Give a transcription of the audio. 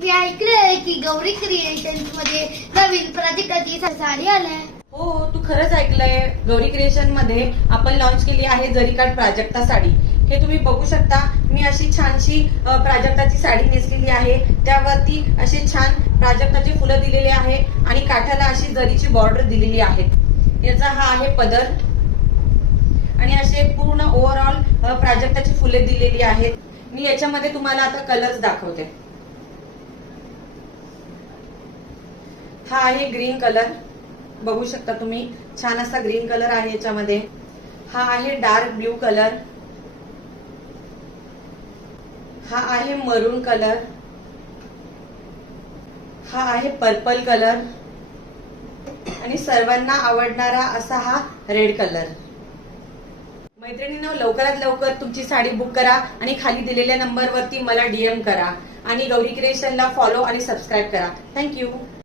मी ऐकलंय की गौरी क्रिएशन्स मध्ये नवीन प्रतीकाची साडी आलाय. हो, तू खरंच ऐकलंय. गौरी क्रिएशन मध्ये आपण लॉन्च केली आहे जरीकाठ प्राजक्ता साडी. हे तुम्ही बघू शकता. मी अशी छानशी प्राजक्ताची साडी नेसलेली आहे. त्यावरती असे छान प्राजक्ताची फुलं दिलेली आहे आणि काठाला अशी जरीची बॉर्डर दिलेली आहे. याचा हा आहे पदर आणि असे पूर्ण ओव्हरऑल प्राजक्ताची फुले दिलेली आहेत. मी याच्यामध्ये तुम्हाला आता कलर्स दाखवते. हा आहे ग्रीन कलर, बघू शकता तुम्ही. छान असा ग्रीन कलर आहे याच्यामध्ये. हा आहे डार्क ब्ल्यू कलर. हा आहे मरून कलर. हा आहे पर्पल कलर आणि सर्वांना आवडणारा असा हा रेड कलर. मैत्रिणींनो, लवकरात लवकर तुमची साडी बुक करा आणि खाली दिलेल्या नंबरवरती मला DM करा आणि गौरी क्रिएशनला फॉलो आणि सबस्क्राईब करा. थँक्यू.